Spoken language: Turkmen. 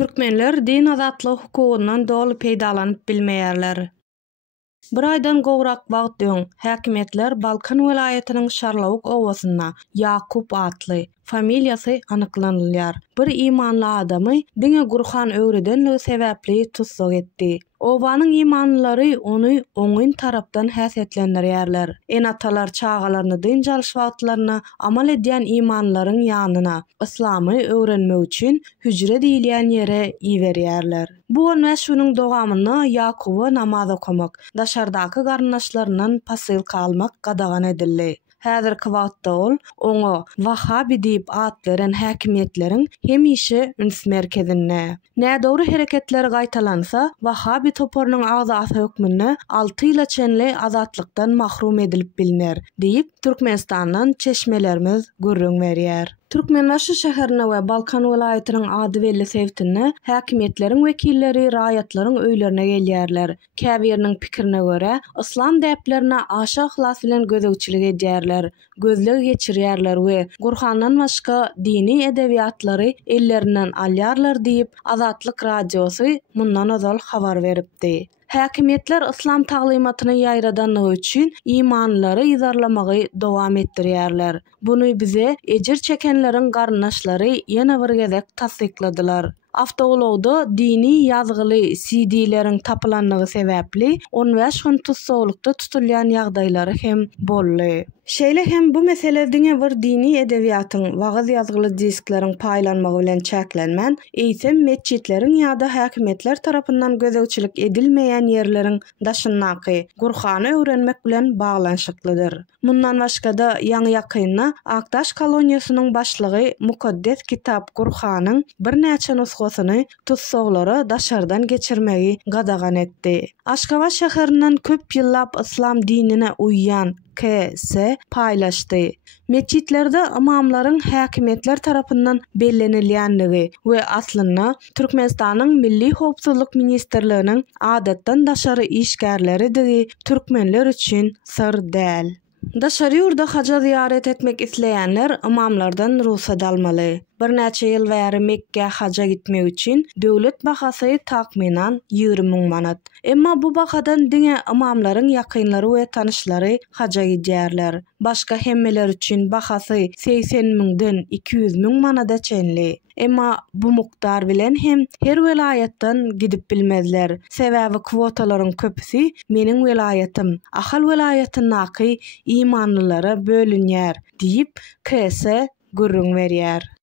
Türkmenler din azatlygy hukugundan dolu peýdalanyp bilmeýärler. Bir aýdan gowrak wagt öň häkimetler Balkan welaýatynyň Şarlawuk owasyna Ýakup atly familiýasy anyklanylýar. Bir imanly adamy diňe gurhan öwredenligi sebäpli tutsak etdi. Owanyň imanlylary ony oňyn tarapdan häsiýetlendirýärler. Enatalar çağalaryny dyn çalyş wagtlaryna amal edýän imanlaryň ýanyna islamy öwrenmek üçin hüjre diýilýän ýere iýberýärler. Bu näşunyň dogamyna Ýakuba namaz okumak, daşardaky garnaşlaryndan pasyl almak gadagan edildi. Häzirki wagtda ol oňa Wahhabi diýip at beren häkimetleriň hemişe üns merkezinde. Nädogry hereketleri gaýtalansa, Wahhabi toparynyň agzasy hökmünde 6 ýyla çenli azatlykdan mahrum edilip bilinär diýip Türkmenistandan çeşmelerimiz gürrüň berýär. Türkmenbaşy şäherine we Balkan welaýatynyň ady belli sebitinde häkimetleriň wekilleri raýatlaryň öýlerine gelýärler. Käbiriniň pikirine görä, islam däplerine aşa ihlas bilen gözegçilik edýärler, gözleg geçirýärler we Gurhandan başga dini edebiýatlary ellerinden alýarlar diýip Azatlyk radiosy mundan ozal habar beripdi. Häkimetler islam taglymatyny ýaýradanlygy üçin imanlary ýazarlamagy dowam etdirýärler. Buny bize ejir çekenleriň garnaşlary ýene bir gezek tasdikladylar. Awtologda dini ýazgyly CD-leriň tapylanlygy sebäpli 15 gün tutsawlykda tutulýan ýagdaýlary hem bolly. Şeýle hem bu mesele diňe bir dini edebiýatyň wagaz ýazgyly diskleriň paýlanmagy bilen çäklenmän, eýsem meçitleriň ýa-da häkimetler tarapyndan gözegçilik edilmeýän ýerleriň daşynnaky Gurhany öwrenmek bilen baglanşyklydyr. Mundan başga-da ýaňy ýakyna Akdaş koloniýasynyň başlygy Mukaddes kitap Gurhanyň bir näçe nusgasyny tutsawlara daşardan geçirmegi gadagan etdi. Aşgabat şäherinden köp ýyllap islam dinine uýýan K.S. paylaşdy. Meçitlerde imamlaryň häkimetler tarapyndan bellenilýänligi we aslyna Türkmenistanyň Milli Howpsuzlyk Ministrliginiň adatdan daşary işgärleri türkmenler üçin sır däl. Daşary ýurda haja ziyaret etmek isleýänler imamlardan ruhsat almaly. Bir näçe ýyl bäri Mekke haja gitmek üçin döwlet bahasy takminan 20 000 manat. Emma bu bahadan diňe imamlaryň ýakynlary we tanyşlary haja gidýärler. Başga hemmeler üçin bahasy 80 000-den 200 000 manada çenli. Emma bu mukdar bilen hem her welaýatdan gidip bilmezler. Sebäbi kwotalaryň köpüsi meniň welaýatym, ahal welaýatynaky imanlylara bölünýär diýip KS gürrüň berýär.